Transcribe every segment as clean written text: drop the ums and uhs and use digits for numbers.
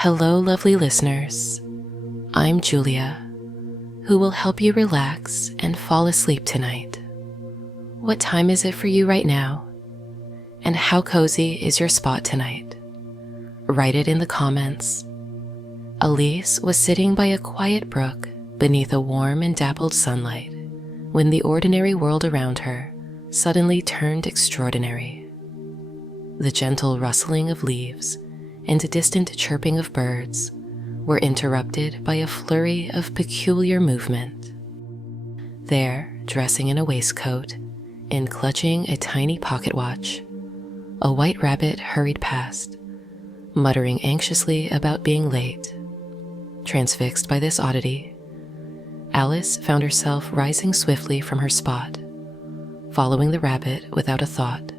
Hello, lovely listeners. I'm Julia, who will help you relax and fall asleep tonight. What time is it for you right now? And how cozy is your spot tonight? Write it in the comments. Elise was sitting by a quiet brook beneath a warm and dappled sunlight when the ordinary world around her suddenly turned extraordinary. The gentle rustling of leaves and a distant chirping of birds were interrupted by a flurry of peculiar movement. There, dressing in a waistcoat and clutching a tiny pocket watch, a white rabbit hurried past, muttering anxiously about being late. Transfixed by this oddity, Alice found herself rising swiftly from her spot, following the rabbit without a thought,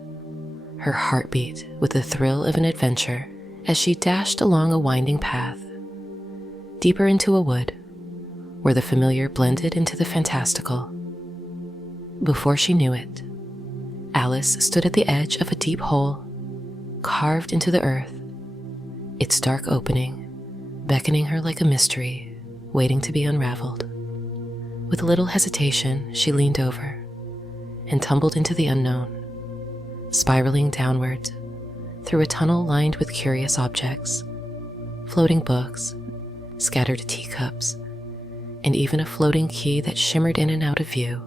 her heart beat with the thrill of an adventure as she dashed along a winding path, deeper into a wood, where the familiar blended into the fantastical. Before she knew it, Alice stood at the edge of a deep hole, carved into the earth, its dark opening beckoning her like a mystery waiting to be unraveled. With little hesitation, she leaned over and tumbled into the unknown, spiraling downward through a tunnel lined with curious objects, floating books, scattered teacups, and even a floating key that shimmered in and out of view.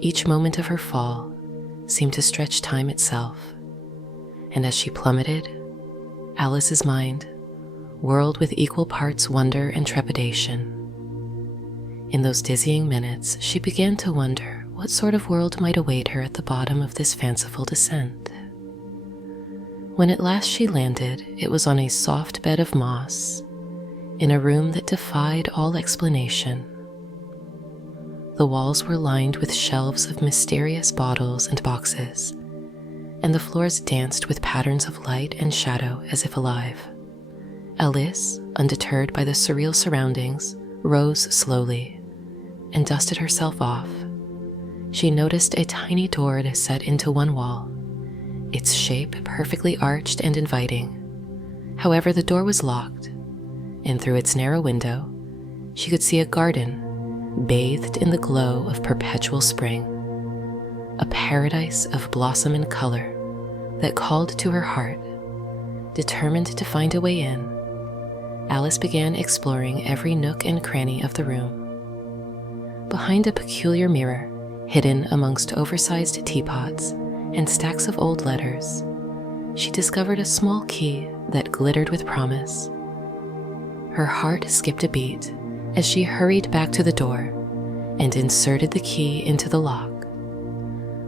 Each moment of her fall seemed to stretch time itself, and as she plummeted, Alice's mind whirled with equal parts wonder and trepidation. In those dizzying minutes, she began to wonder what sort of world might await her at the bottom of this fanciful descent. When at last she landed, it was on a soft bed of moss, in a room that defied all explanation. The walls were lined with shelves of mysterious bottles and boxes, and the floors danced with patterns of light and shadow as if alive. Alice, undeterred by the surreal surroundings, rose slowly and dusted herself off. She noticed a tiny door set into one wall, its shape perfectly arched and inviting. However, the door was locked, and through its narrow window, she could see a garden bathed in the glow of perpetual spring, a paradise of blossom and color that called to her heart. Determined to find a way in, Alice began exploring every nook and cranny of the room. Behind a peculiar mirror, hidden amongst oversized teapots and stacks of old letters, she discovered a small key that glittered with promise. Her heart skipped a beat as she hurried back to the door and inserted the key into the lock.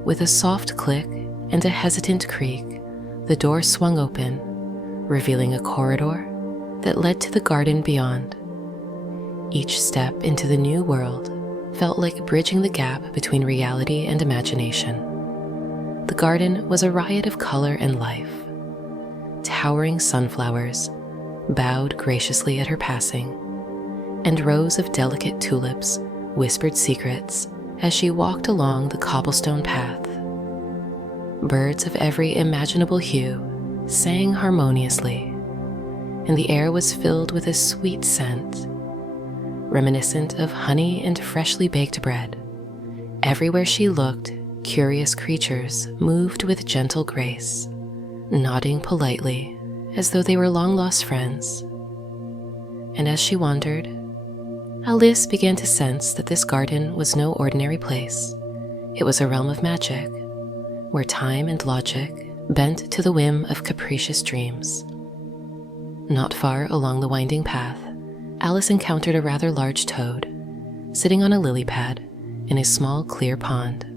With a soft click and a hesitant creak, the door swung open, revealing a corridor that led to the garden beyond. Each step into the new world felt like bridging the gap between reality and imagination. The garden was a riot of color and life. Towering sunflowers bowed graciously at her passing, and rows of delicate tulips whispered secrets as she walked along the cobblestone path. Birds of every imaginable hue sang harmoniously, and the air was filled with a sweet scent, reminiscent of honey and freshly baked bread. Everywhere she looked, curious creatures moved with gentle grace, nodding politely as though they were long-lost friends. And as she wandered, Alice began to sense that this garden was no ordinary place. It was a realm of magic, where time and logic bent to the whim of capricious dreams. Not far along the winding path, Alice encountered a rather large toad, sitting on a lily pad in a small clear pond.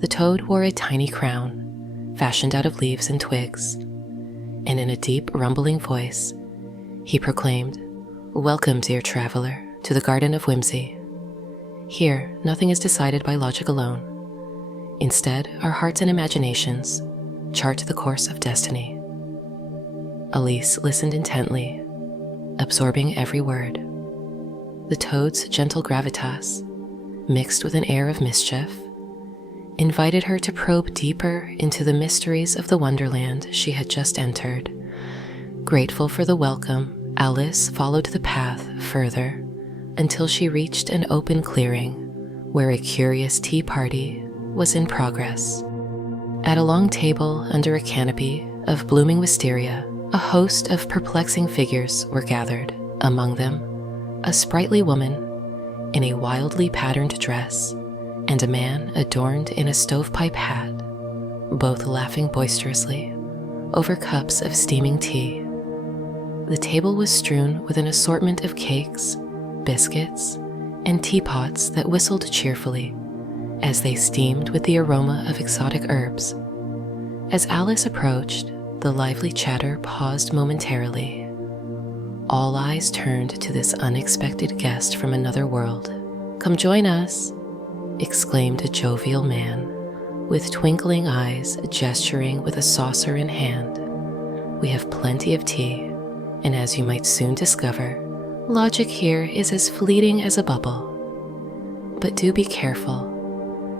The toad wore a tiny crown, fashioned out of leaves and twigs, and in a deep, rumbling voice, he proclaimed, "Welcome, dear traveler, to the Garden of Whimsy. Here, nothing is decided by logic alone. Instead, our hearts and imaginations chart the course of destiny." Elise listened intently, absorbing every word. The toad's gentle gravitas, mixed with an air of mischief, invited her to probe deeper into the mysteries of the Wonderland she had just entered. Grateful for the welcome, Alice followed the path further until she reached an open clearing where a curious tea party was in progress. At a long table under a canopy of blooming wisteria, a host of perplexing figures were gathered, among them a sprightly woman in a wildly patterned dress and a man adorned in a stovepipe hat, both laughing boisterously over cups of steaming tea. The table was strewn with an assortment of cakes, biscuits, and teapots that whistled cheerfully as they steamed with the aroma of exotic herbs. As Alice approached, the lively chatter paused momentarily. All eyes turned to this unexpected guest from another world. "Come join us," exclaimed a jovial man with twinkling eyes, gesturing with a saucer in hand. "We have plenty of tea, and as you might soon discover, logic here is as fleeting as a bubble. But do be careful,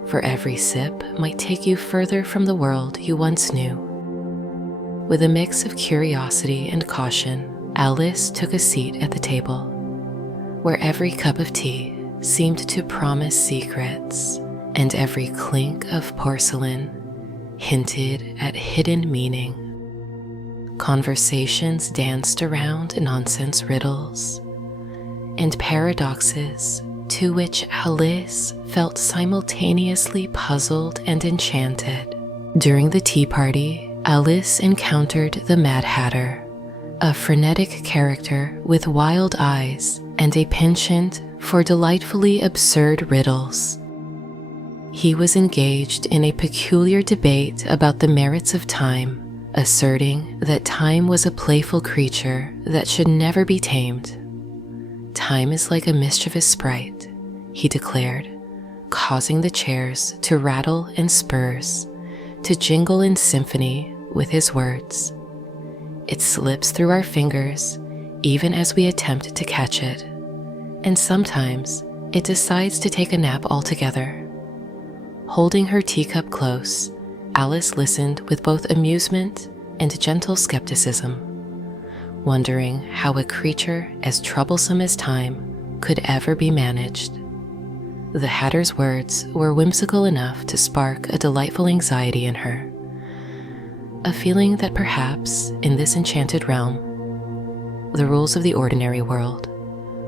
for every sip might take you further from the world you once knew." With a mix of curiosity and caution, Alice took a seat at the table, where every cup of tea seemed to promise secrets, and every clink of porcelain hinted at hidden meaning. Conversations danced around nonsense riddles and paradoxes to which Alice felt simultaneously puzzled and enchanted. During the tea party, Alice encountered the Mad Hatter, a frenetic character with wild eyes and a penchant for delightfully absurd riddles. He was engaged in a peculiar debate about the merits of time, asserting that time was a playful creature that should never be tamed. "Time is like a mischievous sprite," he declared, causing the chairs to rattle and spurs to jingle in symphony with his words. "It slips through our fingers even as we attempt to catch it, and sometimes it decides to take a nap altogether." Holding her teacup close, Alice listened with both amusement and gentle skepticism, wondering how a creature as troublesome as time could ever be managed. The Hatter's words were whimsical enough to spark a delightful anxiety in her, a feeling that perhaps in this enchanted realm, the rules of the ordinary world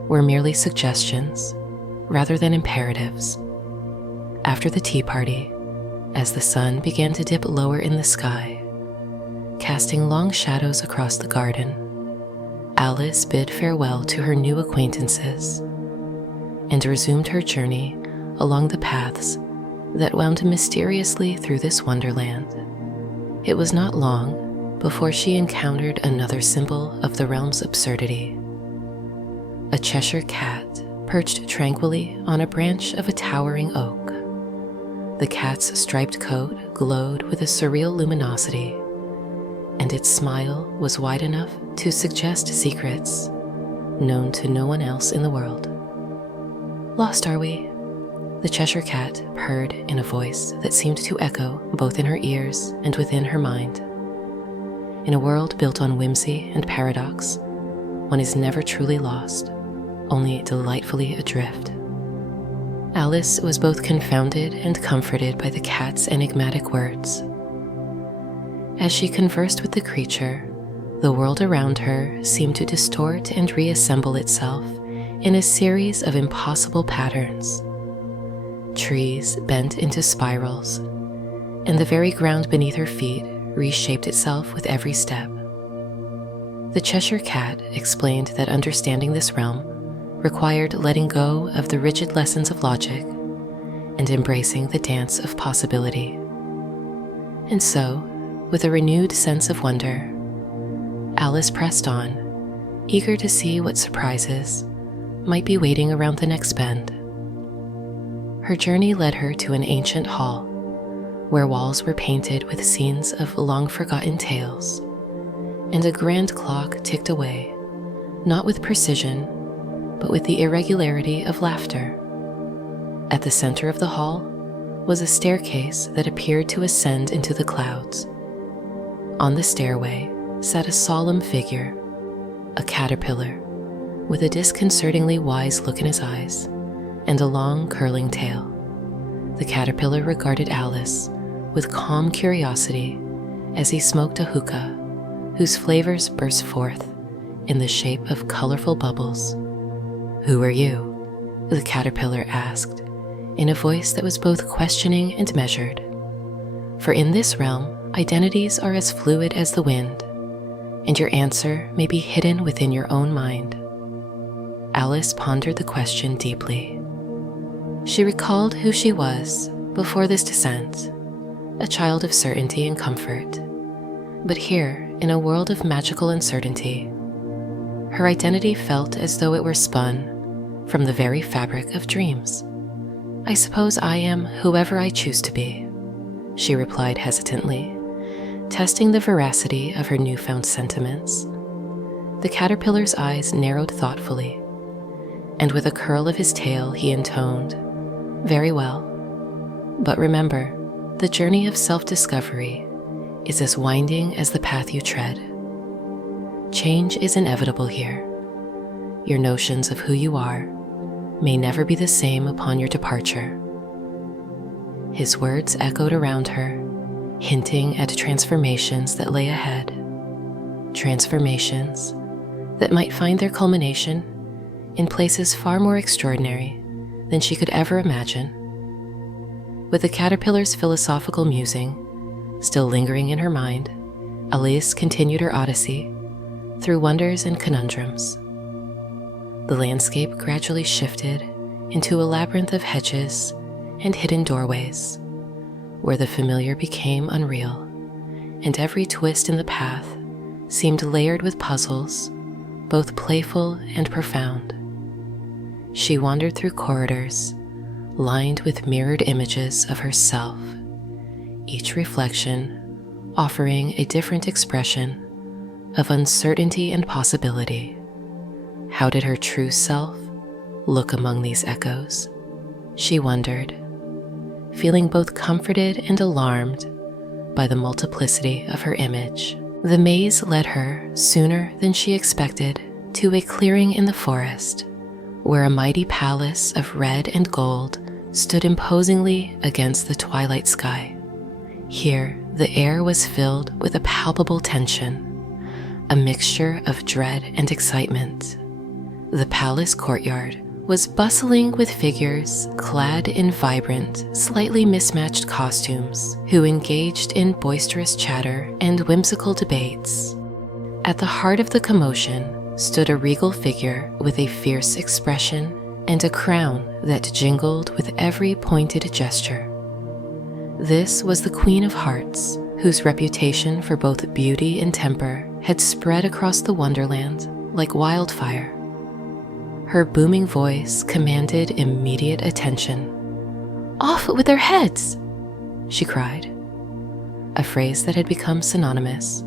were merely suggestions rather than imperatives. After the tea party, as the sun began to dip lower in the sky, casting long shadows across the garden, Alice bid farewell to her new acquaintances and resumed her journey along the paths that wound mysteriously through this wonderland. It was not long before she encountered another symbol of the realm's absurdity. A Cheshire cat perched tranquilly on a branch of a towering oak. The cat's striped coat glowed with a surreal luminosity, and its smile was wide enough to suggest secrets known to no one else in the world. "Lost, are we?" the Cheshire cat purred in a voice that seemed to echo both in her ears and within her mind. In a world built on whimsy and paradox, one is never truly lost, only delightfully adrift. Alice was both confounded and comforted by the cat's enigmatic words. As she conversed with the creature, the world around her seemed to distort and reassemble itself in a series of impossible patterns. Trees bent into spirals, and the very ground beneath her feet reshaped itself with every step. The Cheshire cat explained that understanding this realm required letting go of the rigid lessons of logic and embracing the dance of possibility. And so, with a renewed sense of wonder, Alice pressed on, eager to see what surprises might be waiting around the next bend. Her journey led her to an ancient hall, where walls were painted with scenes of long-forgotten tales, and a grand clock ticked away, not with precision, but with the irregularity of laughter. At the center of the hall was a staircase that appeared to ascend into the clouds. On the stairway sat a solemn figure a caterpillar with a disconcertingly wise look in his eyes and a long curling tail. The caterpillar regarded Alice with calm curiosity as he smoked a hookah whose flavors burst forth in the shape of colorful bubbles. "Who are you?" the caterpillar asked in a voice that was both questioning and measured. For in this realm, identities are as fluid as the wind, and your answer may be hidden within your own mind. Alice pondered the question deeply. She recalled who she was before this descent, a child of certainty and comfort. But here, in a world of magical uncertainty, her identity felt as though it were spun from the very fabric of dreams. "I suppose I am whoever I choose to be," she replied hesitantly, testing the veracity of her newfound sentiments. The caterpillar's eyes narrowed thoughtfully, and with a curl of his tail he intoned, "Very well. But remember, the journey of self-discovery is as winding as the path you tread. Change is inevitable here. Your notions of who you are may never be the same upon your departure." His words echoed around her, hinting at transformations that lay ahead. Transformations that might find their culmination in places far more extraordinary than she could ever imagine. With the caterpillar's philosophical musing still lingering in her mind, Alice continued her odyssey through wonders and conundrums. The landscape gradually shifted into a labyrinth of hedges and hidden doorways, where the familiar became unreal, and every twist in the path seemed layered with puzzles, both playful and profound. She wandered through corridors lined with mirrored images of herself, each reflection offering a different expression of uncertainty and possibility. How did her true self look among these echoes? She wondered, feeling both comforted and alarmed by the multiplicity of her image. The maze led her, sooner than she expected, to a clearing in the forest, where a mighty palace of red and gold stood imposingly against the twilight sky. Here, the air was filled with a palpable tension, a mixture of dread and excitement. The palace courtyard was bustling with figures clad in vibrant, slightly mismatched costumes who engaged in boisterous chatter and whimsical debates. At the heart of the commotion stood a regal figure with a fierce expression and a crown that jingled with every pointed gesture. This was the Queen of Hearts, whose reputation for both beauty and temper had spread across the Wonderland like wildfire. Her booming voice commanded immediate attention. "Off with their heads!" she cried, a phrase that had become synonymous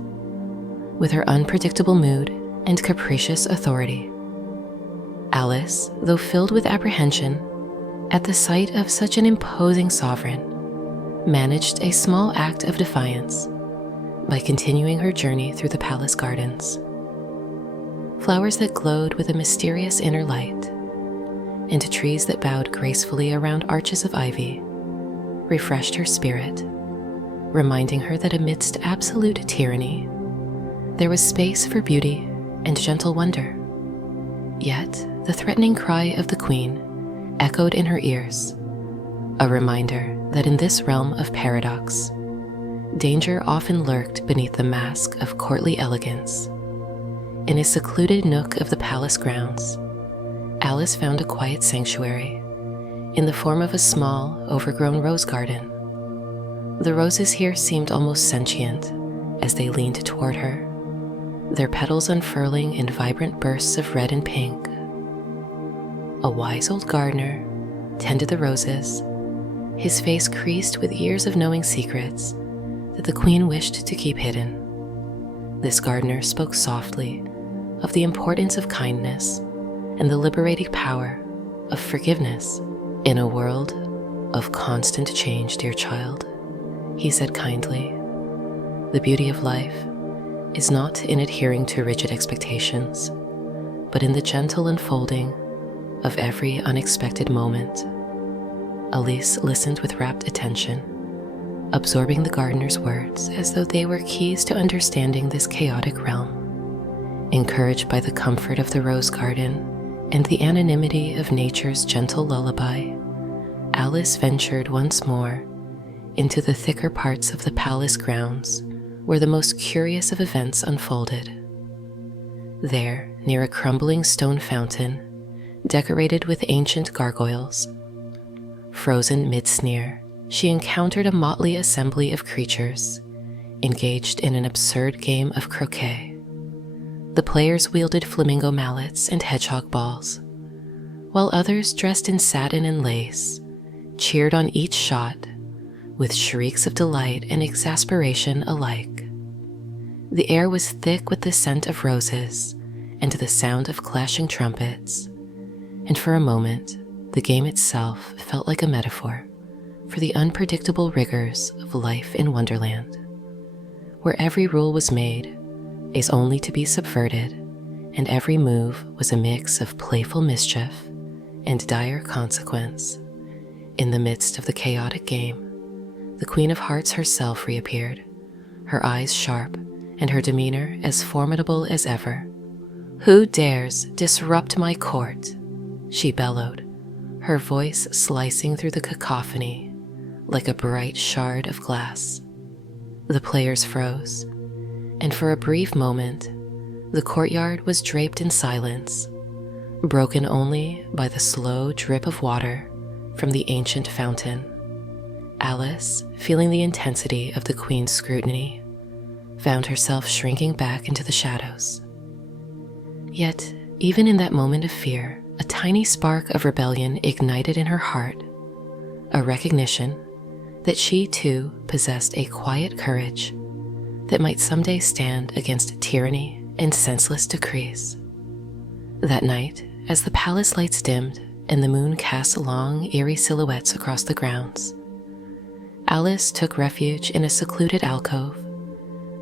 with her unpredictable mood and capricious authority. Alice, though filled with apprehension at the sight of such an imposing sovereign, managed a small act of defiance by continuing her journey through the palace gardens. Flowers that glowed with a mysterious inner light, and trees that bowed gracefully around arches of ivy, refreshed her spirit, reminding her that amidst absolute tyranny, there was space for beauty and gentle wonder. Yet, the threatening cry of the Queen echoed in her ears, a reminder that in this realm of paradox, danger often lurked beneath the mask of courtly elegance. In a secluded nook of the palace grounds, Alice found a quiet sanctuary in the form of a small, overgrown rose garden. The roses here seemed almost sentient as they leaned toward her, their petals unfurling in vibrant bursts of red and pink. A wise old gardener tended the roses, his face creased with years of knowing secrets that the Queen wished to keep hidden. This gardener spoke softly of the importance of kindness and the liberating power of forgiveness in a world of constant change, dear child, he said kindly. The beauty of life is not in adhering to rigid expectations, but in the gentle unfolding of every unexpected moment. Elise listened with rapt attention, absorbing the gardener's words as though they were keys to understanding this chaotic realm. Encouraged by the comfort of the rose garden and the anonymity of nature's gentle lullaby, Alice ventured once more into the thicker parts of the palace grounds where the most curious of events unfolded. There, near a crumbling stone fountain, decorated with ancient gargoyles, frozen mid-sneer, she encountered a motley assembly of creatures engaged in an absurd game of croquet. The players wielded flamingo mallets and hedgehog balls, while others dressed in satin and lace cheered on each shot with shrieks of delight and exasperation alike. The air was thick with the scent of roses and the sound of clashing trumpets, and for a moment, the game itself felt like a metaphor for the unpredictable rigors of life in Wonderland, where every rule was made is only to be subverted, and every move was a mix of playful mischief and dire consequence. In the midst of the chaotic game, the Queen of Hearts herself reappeared, her eyes sharp and her demeanor as formidable as ever. "Who dares disrupt my court?" she bellowed, her voice slicing through the cacophony like a bright shard of glass. The players froze, and for a brief moment, the courtyard was draped in silence, broken only by the slow drip of water from the ancient fountain. Alice, feeling the intensity of the Queen's scrutiny, found herself shrinking back into the shadows. Yet, even in that moment of fear, a tiny spark of rebellion ignited in her heart, a recognition that she too possessed a quiet courage that might someday stand against tyranny and senseless decrees. That night, as the palace lights dimmed and the moon cast long, eerie silhouettes across the grounds, Alice took refuge in a secluded alcove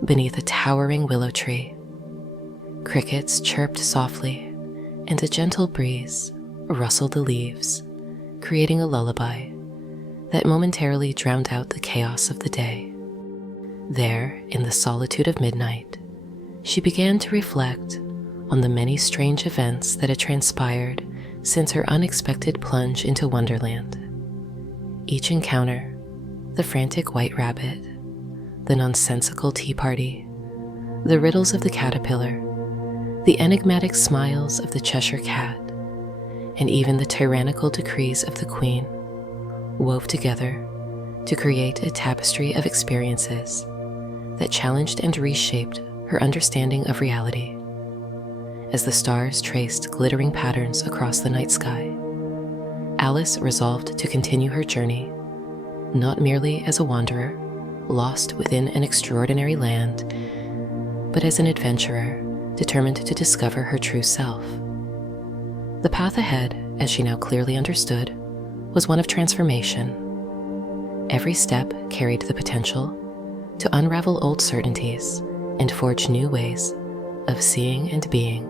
beneath a towering willow tree. Crickets chirped softly, and a gentle breeze rustled the leaves, creating a lullaby that momentarily drowned out the chaos of the day. There, in the solitude of midnight, she began to reflect on the many strange events that had transpired since her unexpected plunge into Wonderland. Each encounter, the frantic white rabbit, the nonsensical tea party, the riddles of the caterpillar, the enigmatic smiles of the Cheshire cat, and even the tyrannical decrees of the Queen, wove together to create a tapestry of experiences that challenged and reshaped her understanding of reality. As the stars traced glittering patterns across the night sky, Alice resolved to continue her journey, not merely as a wanderer lost within an extraordinary land, but as an adventurer determined to discover her true self. The path ahead, as she now clearly understood, was one of transformation. Every step carried the potential to unravel old certainties and forge new ways of seeing and being.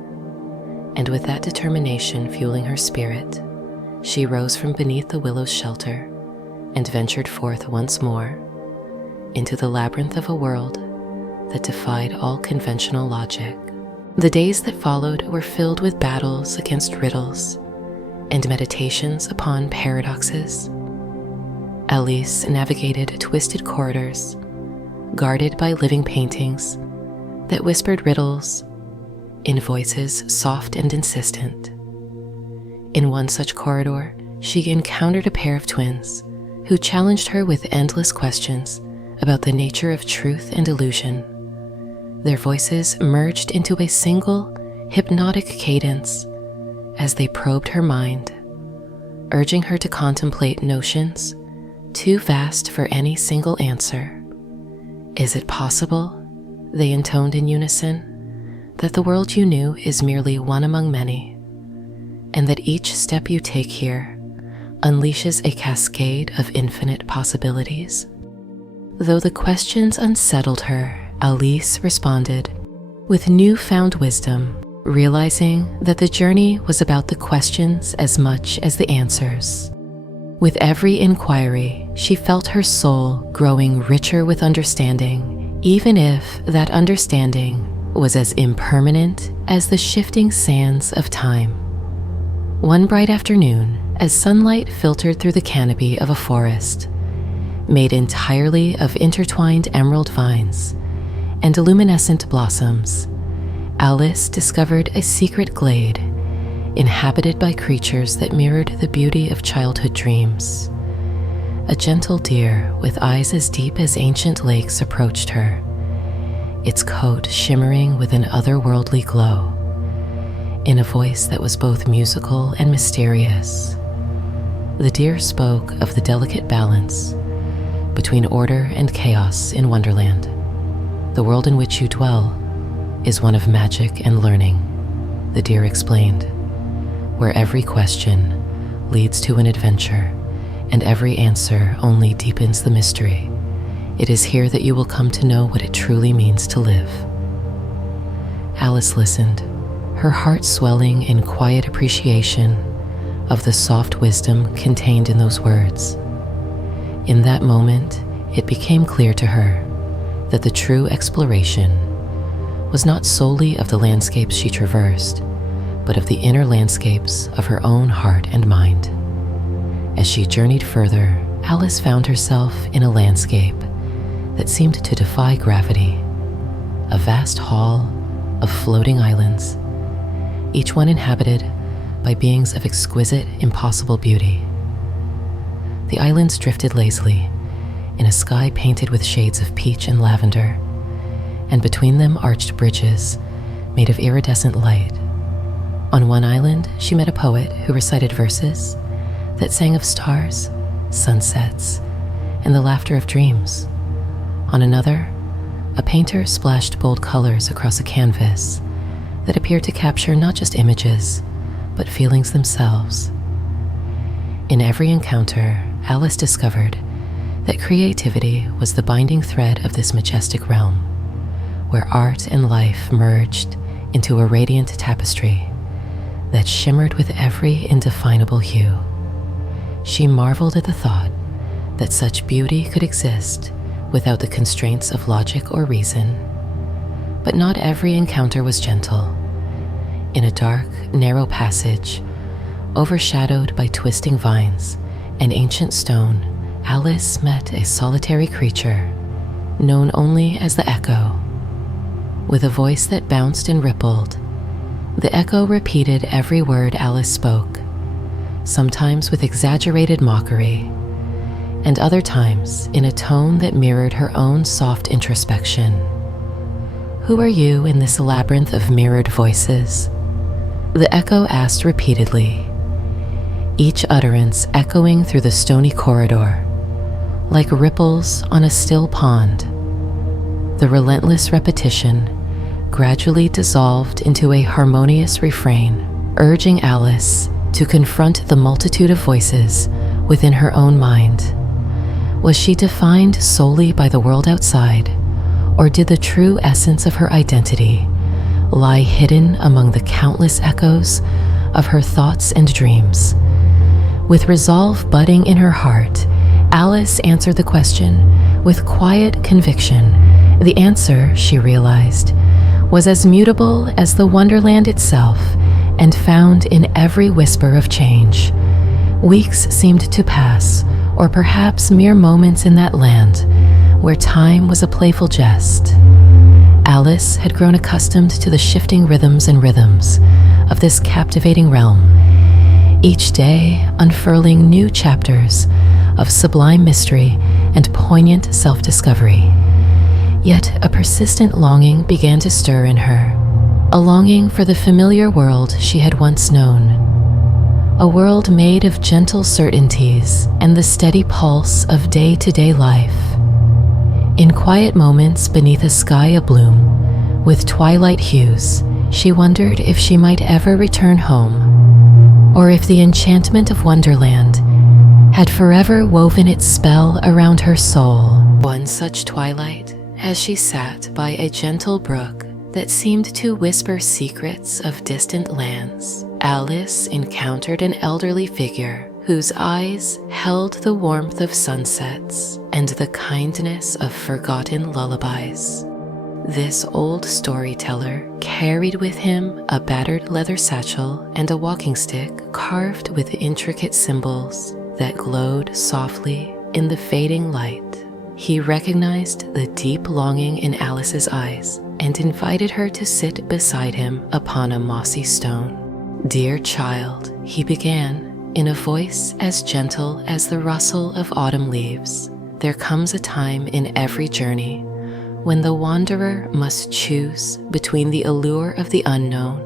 And with that determination fueling her spirit, she rose from beneath the willow's shelter and ventured forth once more into the labyrinth of a world that defied all conventional logic. The days that followed were filled with battles against riddles and meditations upon paradoxes. Alice navigated twisted corridors, guarded by living paintings that whispered riddles in voices soft and insistent. In one such corridor, she encountered a pair of twins who challenged her with endless questions about the nature of truth and illusion. Their voices merged into a single, hypnotic cadence as they probed her mind, urging her to contemplate notions too vast for any single answer. "Is it possible," they intoned in unison, "that the world you knew is merely one among many, and that each step you take here unleashes a cascade of infinite possibilities?" Though the questions unsettled her, Alice responded, With newfound wisdom, realizing that the journey was about the questions as much as the answers. With every inquiry, she felt her soul growing richer with understanding, even if that understanding was as impermanent as the shifting sands of time. One bright afternoon, as sunlight filtered through the canopy of a forest, made entirely of intertwined emerald vines and luminescent blossoms, Alice discovered a secret glade inhabited by creatures that mirrored the beauty of childhood dreams. A gentle deer with eyes as deep as ancient lakes approached her, its coat shimmering with an otherworldly glow. In a voice that was both musical and mysterious, the deer spoke of the delicate balance between order and chaos in Wonderland. The world in which you dwell is one of magic and learning, the deer explained, where every question leads to an adventure and every answer only deepens the mystery. It is here that you will come to know what it truly means to live. Alice listened, her heart swelling in quiet appreciation of the soft wisdom contained in those words. In that moment, it became clear to her that the true exploration was not solely of the landscapes she traversed, but of the inner landscapes of her own heart and mind. As she journeyed further, Alice found herself in a landscape that seemed to defy gravity, a vast hall of floating islands, each one inhabited by beings of exquisite, impossible beauty. The islands drifted lazily in a sky painted with shades of peach and lavender, and between them arched bridges made of iridescent light. On one island, she met a poet who recited verses that sang of stars, sunsets, and the laughter of dreams. On another, a painter splashed bold colors across a canvas that appeared to capture not just images, but feelings themselves. In every encounter, Alice discovered that creativity was the binding thread of this majestic realm, where art and life merged into a radiant tapestry that shimmered with every indefinable hue. She marveled at the thought that such beauty could exist without the constraints of logic or reason. But not every encounter was gentle. In a dark, narrow passage, overshadowed by twisting vines and ancient stone, Alice met a solitary creature, known only as the Echo. With a voice that bounced and rippled, the Echo repeated every word Alice spoke, sometimes with exaggerated mockery, and other times in a tone that mirrored her own soft introspection. "Who are you in this labyrinth of mirrored voices?" the Echo asked repeatedly, each utterance echoing through the stony corridor, like ripples on a still pond. The relentless repetition gradually dissolved into a harmonious refrain, urging Alice to confront the multitude of voices within her own mind. Was she defined solely by the world outside, or did the true essence of her identity lie hidden among the countless echoes of her thoughts and dreams? With resolve budding in her heart, Alice answered the question with quiet conviction. The answer, she realized, was as mutable as the Wonderland itself and found in every whisper of change. Weeks seemed to pass, or perhaps mere moments in that land where time was a playful jest. Alice had grown accustomed to the shifting rhythms of this captivating realm, each day unfurling new chapters of sublime mystery and poignant self-discovery. Yet a persistent longing began to stir in her, a longing for the familiar world she had once known, a world made of gentle certainties and the steady pulse of day-to-day life. In quiet moments beneath a sky abloom with twilight hues, she wondered if she might ever return home, or if the enchantment of Wonderland had forever woven its spell around her soul. One such twilight, as she sat by a gentle brook that seemed to whisper secrets of distant lands, Alice encountered an elderly figure whose eyes held the warmth of sunsets and the kindness of forgotten lullabies. This old storyteller carried with him a battered leather satchel and a walking stick carved with intricate symbols that glowed softly in the fading light. He recognized the deep longing in Alice's eyes and invited her to sit beside him upon a mossy stone. "Dear child," he began, in a voice as gentle as the rustle of autumn leaves, "there comes a time in every journey when the wanderer must choose between the allure of the unknown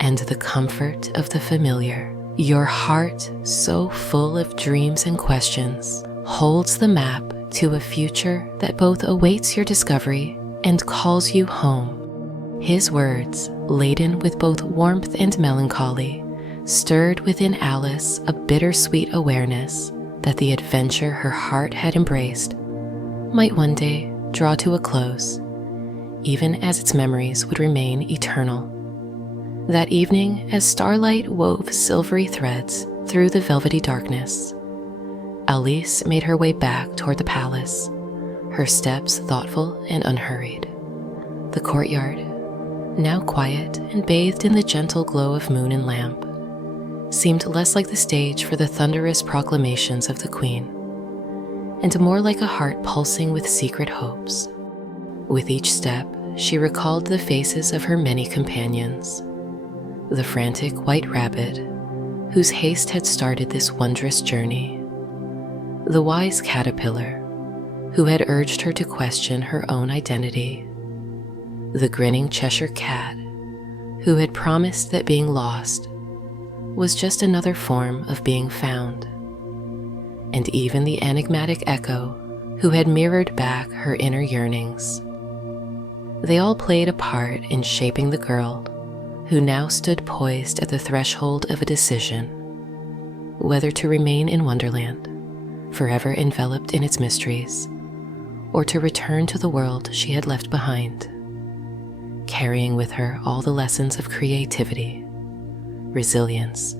and the comfort of the familiar. Your heart, so full of dreams and questions, holds the map to a future that both awaits your discovery and calls you home." His words, laden with both warmth and melancholy, stirred within Alice a bittersweet awareness that the adventure her heart had embraced might one day draw to a close, even as its memories would remain eternal. That evening, as starlight wove silvery threads through the velvety darkness, Alice made her way back toward the palace, her steps thoughtful and unhurried. The courtyard, now quiet and bathed in the gentle glow of moon and lamp, seemed less like the stage for the thunderous proclamations of the Queen, and more like a heart pulsing with secret hopes. With each step, she recalled the faces of her many companions: the frantic white rabbit, whose haste had started this wondrous journey; the wise caterpillar, who had urged her to question her own identity; the grinning Cheshire cat, who had promised that being lost was just another form of being found; and even the enigmatic echo who had mirrored back her inner yearnings. They all played a part in shaping the girl who now stood poised at the threshold of a decision, whether to remain in Wonderland, forever enveloped in its mysteries, or to return to the world she had left behind, carrying with her all the lessons of creativity, resilience,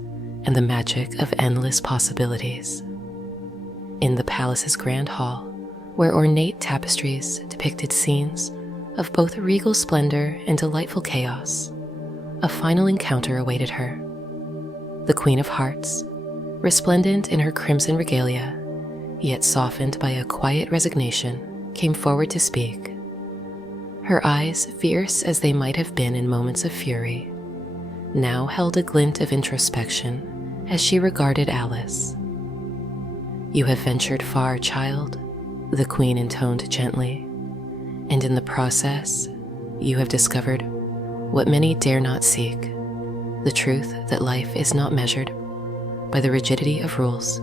and the magic of endless possibilities. In the palace's grand hall, where ornate tapestries depicted scenes of both regal splendor and delightful chaos, a final encounter awaited her. The Queen of Hearts, resplendent in her crimson regalia, yet softened by a quiet resignation, came forward to speak. Her eyes, fierce as they might have been in moments of fury, now held a glint of introspection as she regarded Alice. "You have ventured far, child," the Queen intoned gently, "and in the process, you have discovered what many dare not seek, the truth that life is not measured by the rigidity of rules,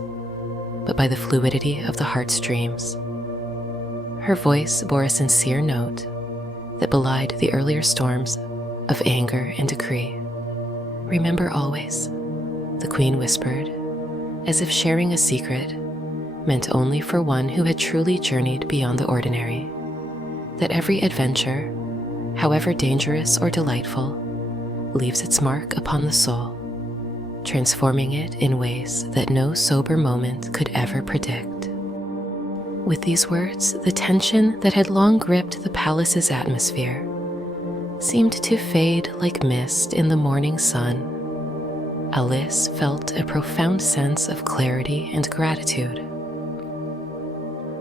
but by the fluidity of the heart's dreams." Her voice bore a sincere note that belied the earlier storms of anger and decree. "Remember always," the Queen whispered, as if sharing a secret meant only for one who had truly journeyed beyond the ordinary, that every adventure, however dangerous or delightful, leaves its mark upon the soul, transforming it in ways that no sober moment could ever predict. With these words, the tension that had long gripped the palace's atmosphere seemed to fade like mist in the morning sun. Alice felt a profound sense of clarity and gratitude,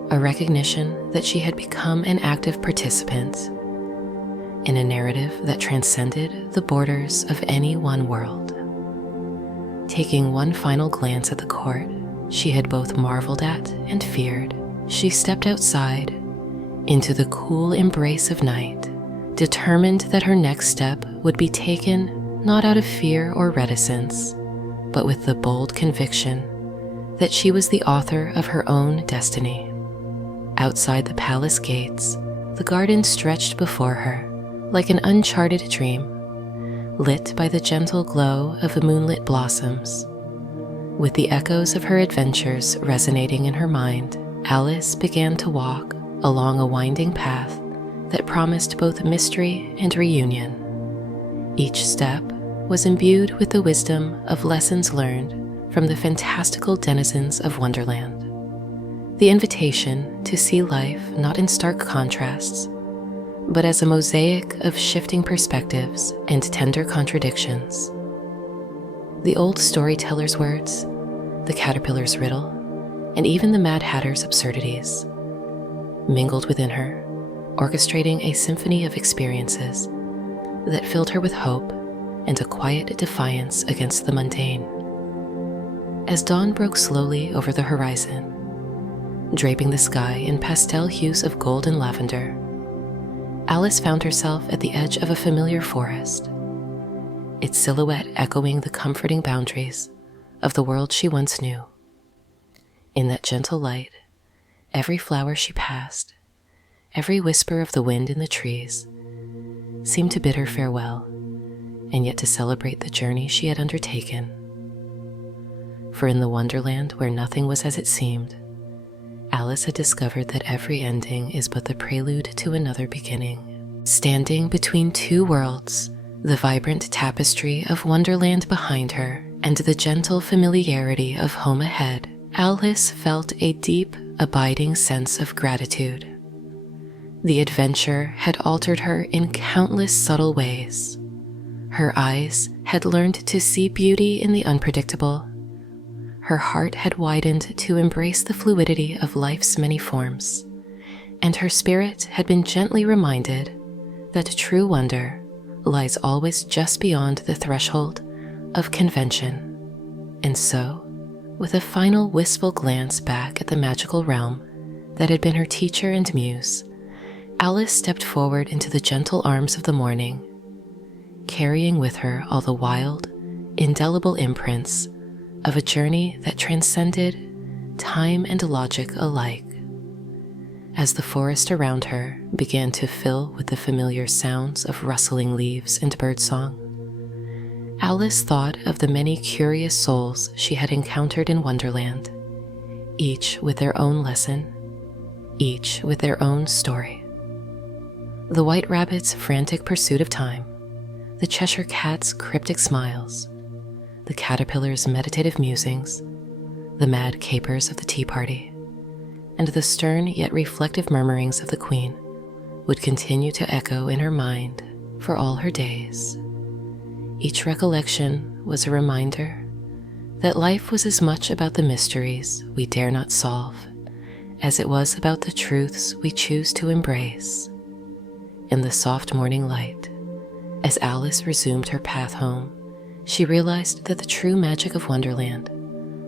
a recognition that she had become an active participant in a narrative that transcended the borders of any one world. Taking one final glance at the court she had both marveled at and feared, she stepped outside into the cool embrace of night, determined that her next step would be taken not out of fear or reticence, but with the bold conviction that she was the author of her own destiny. Outside the palace gates, the garden stretched before her like an uncharted dream, lit by the gentle glow of the moonlit blossoms. With the echoes of her adventures resonating in her mind, Alice began to walk along a winding path that promised both mystery and reunion. Each step was imbued with the wisdom of lessons learned from the fantastical denizens of Wonderland. The invitation to see life not in stark contrasts, but as a mosaic of shifting perspectives and tender contradictions. The old storyteller's words, the caterpillar's riddle, and even the Mad Hatter's absurdities mingled within her, orchestrating a symphony of experiences that filled her with hope and a quiet defiance against the mundane. As dawn broke slowly over the horizon, draping the sky in pastel hues of gold and lavender, Alice found herself at the edge of a familiar forest, its silhouette echoing the comforting boundaries of the world she once knew. In that gentle light, every flower she passed, every whisper of the wind in the trees, seemed to bid her farewell, and yet to celebrate the journey she had undertaken. For in the Wonderland where nothing was as it seemed, Alice had discovered that every ending is but the prelude to another beginning. Standing between two worlds, the vibrant tapestry of Wonderland behind her and the gentle familiarity of home ahead, Alice felt a deep, abiding sense of gratitude. The adventure had altered her in countless subtle ways. Her eyes had learned to see beauty in the unpredictable. Her heart had widened to embrace the fluidity of life's many forms, and her spirit had been gently reminded that true wonder lies always just beyond the threshold of convention. And so, with a final wistful glance back at the magical realm that had been her teacher and muse, Alice stepped forward into the gentle arms of the morning, carrying with her all the wild, indelible imprints of a journey that transcended time and logic alike. As the forest around her began to fill with the familiar sounds of rustling leaves and birdsong, Alice thought of the many curious souls she had encountered in Wonderland, each with their own lesson, each with their own story. The White Rabbit's frantic pursuit of time, the Cheshire Cat's cryptic smiles, the caterpillar's meditative musings, the mad capers of the tea party, and the stern yet reflective murmurings of the Queen would continue to echo in her mind for all her days. Each recollection was a reminder that life was as much about the mysteries we dare not solve as it was about the truths we choose to embrace. In the soft morning light, as Alice resumed her path home, she realized that the true magic of Wonderland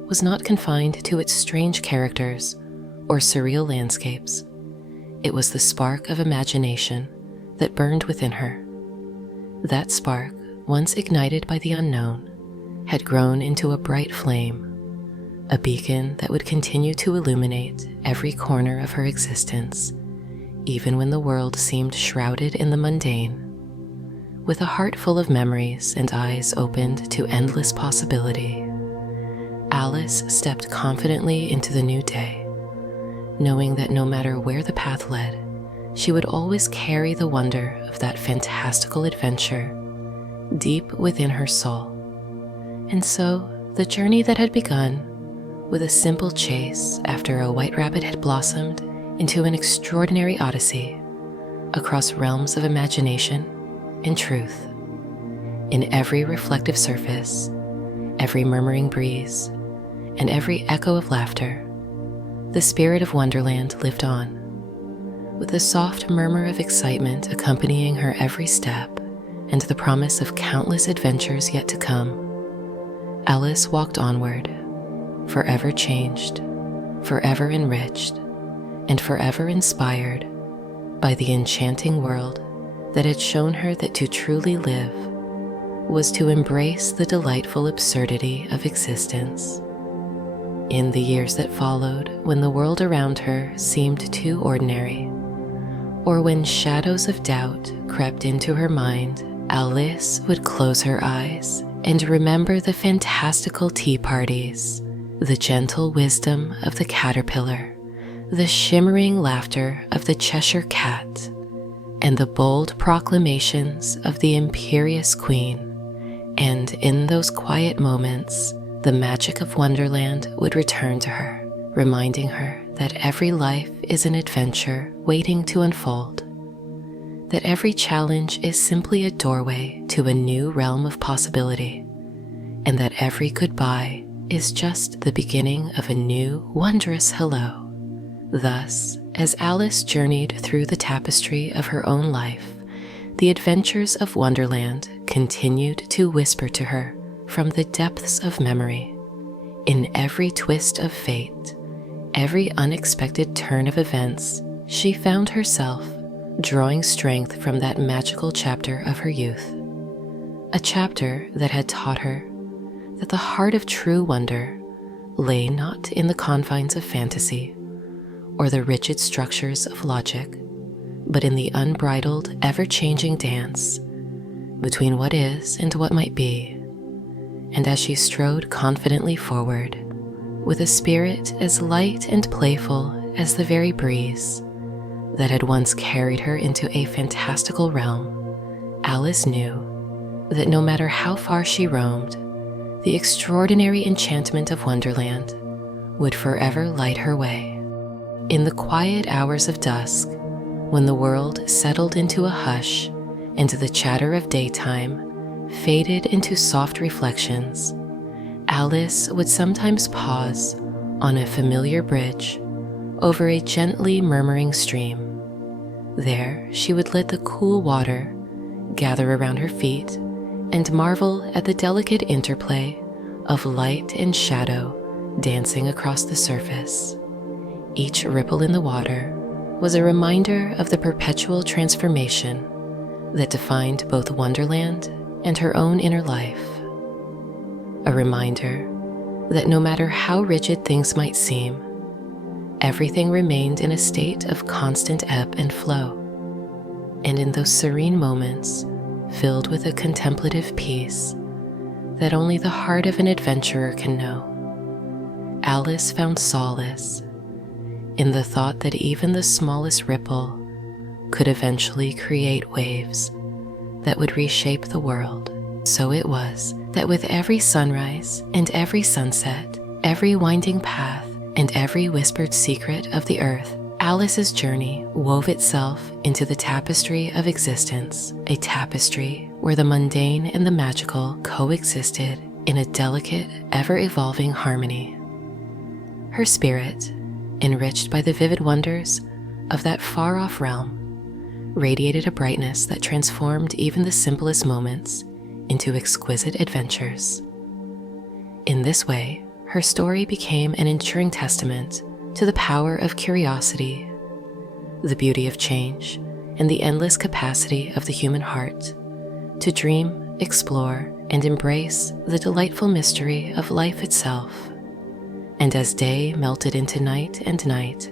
was not confined to its strange characters or surreal landscapes. It was the spark of imagination that burned within her. That spark, once ignited by the unknown, had grown into a bright flame, a beacon that would continue to illuminate every corner of her existence, even when the world seemed shrouded in the mundane. With a heart full of memories and eyes opened to endless possibility, Alice stepped confidently into the new day, knowing that no matter where the path led, she would always carry the wonder of that fantastical adventure deep within her soul. And so, the journey that had begun with a simple chase after a white rabbit had blossomed into an extraordinary odyssey across realms of imagination and truth. In every reflective surface, every murmuring breeze, and every echo of laughter, the spirit of Wonderland lived on, with a soft murmur of excitement accompanying her every step and the promise of countless adventures yet to come. Alice walked onward, forever changed, forever enriched, and forever inspired by the enchanting world that had shown her that to truly live was to embrace the delightful absurdity of existence. In the years that followed, when the world around her seemed too ordinary, or when shadows of doubt crept into her mind, Alice would close her eyes and remember the fantastical tea parties, the gentle wisdom of the caterpillar, the shimmering laughter of the Cheshire Cat, and the bold proclamations of the imperious queen, and in those quiet moments, the magic of Wonderland would return to her, reminding her that every life is an adventure waiting to unfold, that every challenge is simply a doorway to a new realm of possibility, and that every goodbye is just the beginning of a new, wondrous hello. Thus, as Alice journeyed through the tapestry of her own life, the adventures of Wonderland continued to whisper to her from the depths of memory. In every twist of fate, every unexpected turn of events, she found herself drawing strength from that magical chapter of her youth. A chapter that had taught her that the heart of true wonder lay not in the confines of fantasy or the rigid structures of logic, but in the unbridled, ever-changing dance between what is and what might be. And as she strode confidently forward, with a spirit as light and playful as the very breeze that had once carried her into a fantastical realm, Alice knew that no matter how far she roamed, the extraordinary enchantment of Wonderland would forever light her way. In the quiet hours of dusk, when the world settled into a hush and the chatter of daytime faded into soft reflections, Alice would sometimes pause on a familiar bridge over a gently murmuring stream. There she would let the cool water gather around her feet and marvel at the delicate interplay of light and shadow dancing across the surface. Each ripple in the water was a reminder of the perpetual transformation that defined both Wonderland and her own inner life. A reminder that no matter how rigid things might seem, everything remained in a state of constant ebb and flow. And in those serene moments, filled with a contemplative peace that only the heart of an adventurer can know, Alice found solace in the thought that even the smallest ripple could eventually create waves that would reshape the world. So it was that with every sunrise and every sunset, every winding path and every whispered secret of the earth, Alice's journey wove itself into the tapestry of existence, a tapestry where the mundane and the magical coexisted in a delicate, ever-evolving harmony. Her spirit, enriched by the vivid wonders of that far-off realm, radiated a brightness that transformed even the simplest moments into exquisite adventures. In this way, her story became an enduring testament to the power of curiosity, the beauty of change, and the endless capacity of the human heart to dream, explore, and embrace the delightful mystery of life itself. And as day melted into night and night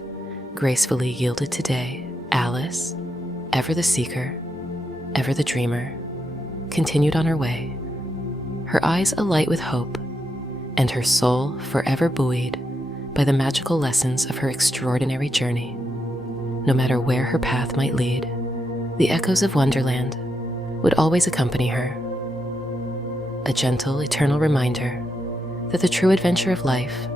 gracefully yielded to day, Alice, ever the seeker, ever the dreamer, continued on her way, her eyes alight with hope, and her soul forever buoyed by the magical lessons of her extraordinary journey. No matter where her path might lead, the echoes of Wonderland would always accompany her, a gentle, eternal reminder that the true adventure of life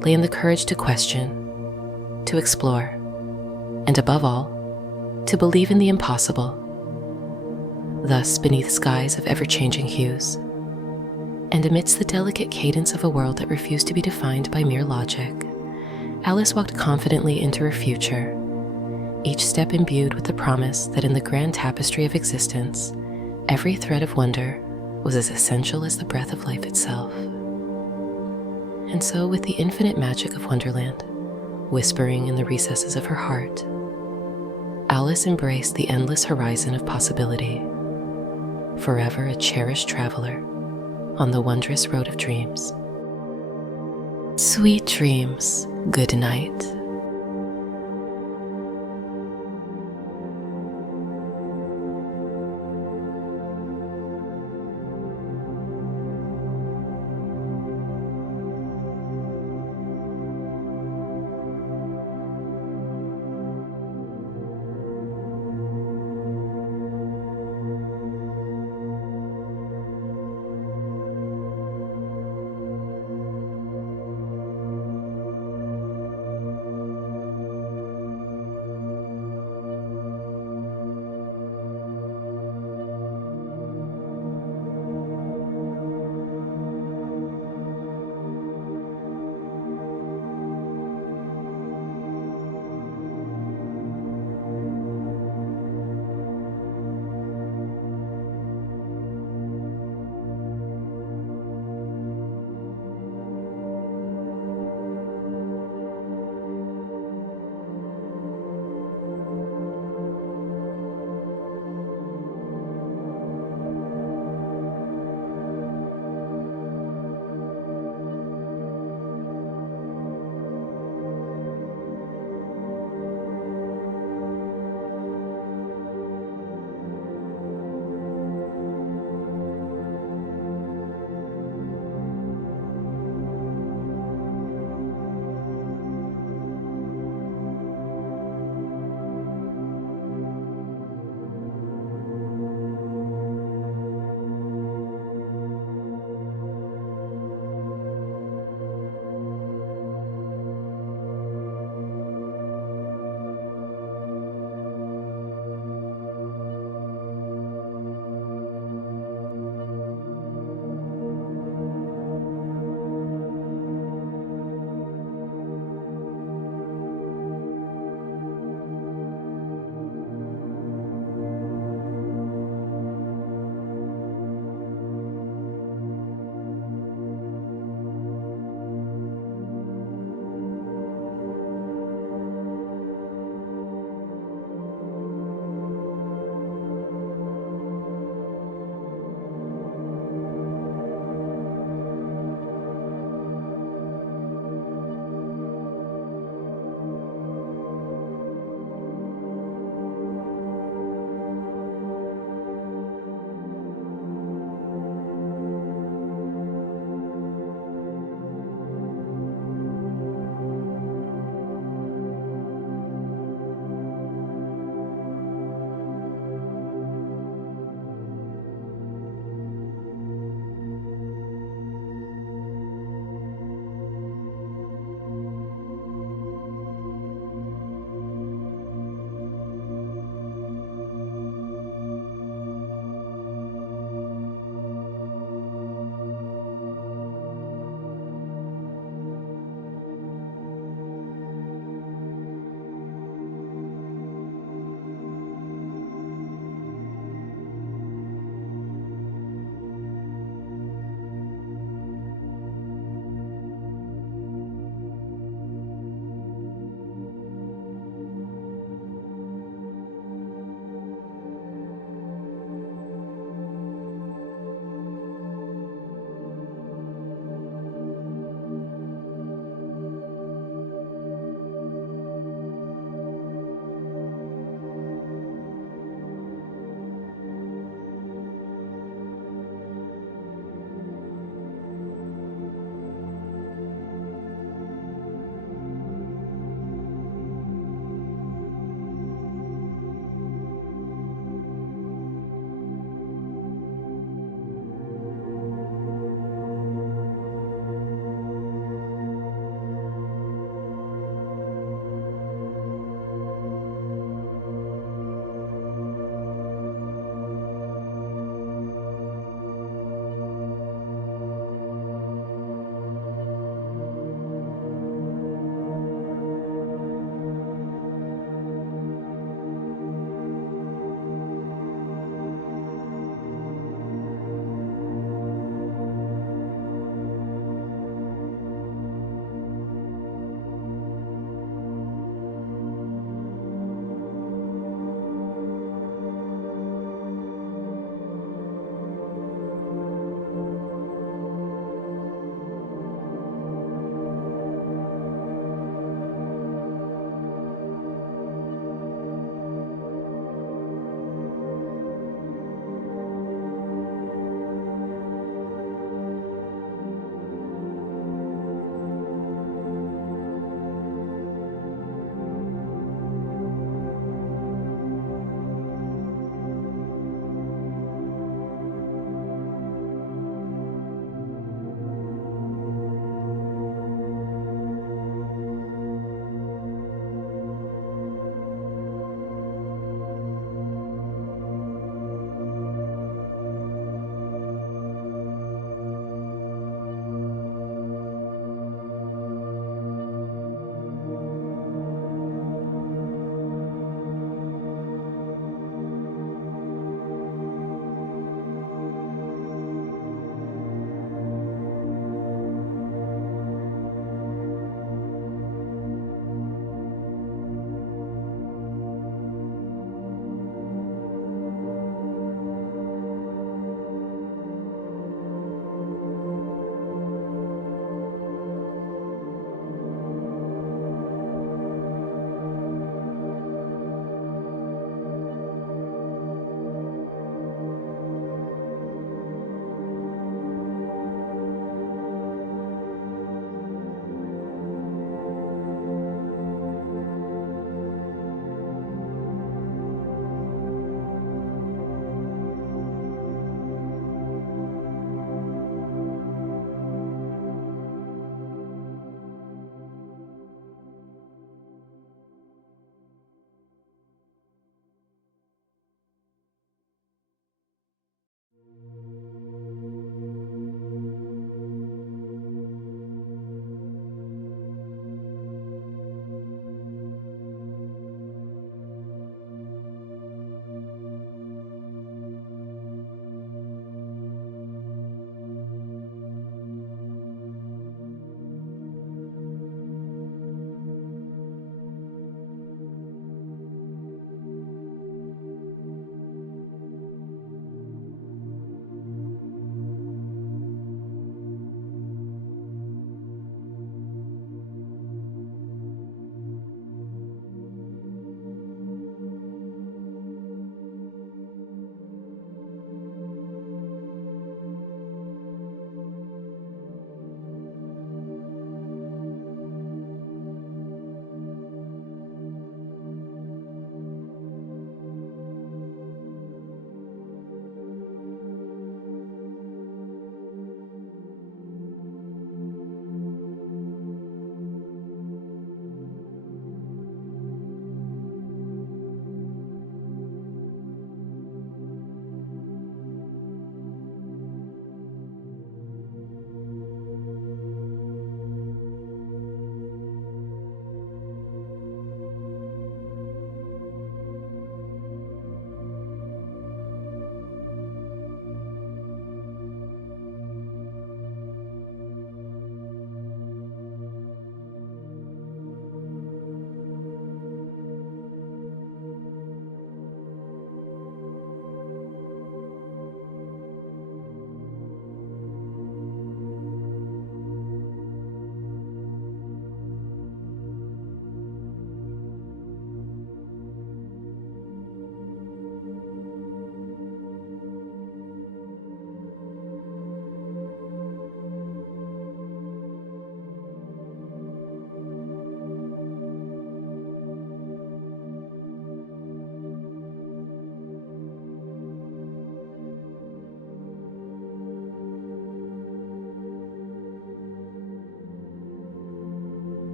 lay in the courage to question, to explore, and above all, to believe in the impossible. Thus, beneath skies of ever-changing hues, and amidst the delicate cadence of a world that refused to be defined by mere logic, Alice walked confidently into her future, each step imbued with the promise that in the grand tapestry of existence, every thread of wonder was as essential as the breath of life itself. And so, with the infinite magic of Wonderland whispering in the recesses of her heart, Alice embraced the endless horizon of possibility, forever a cherished traveler on the wondrous road of dreams. Sweet dreams, good night.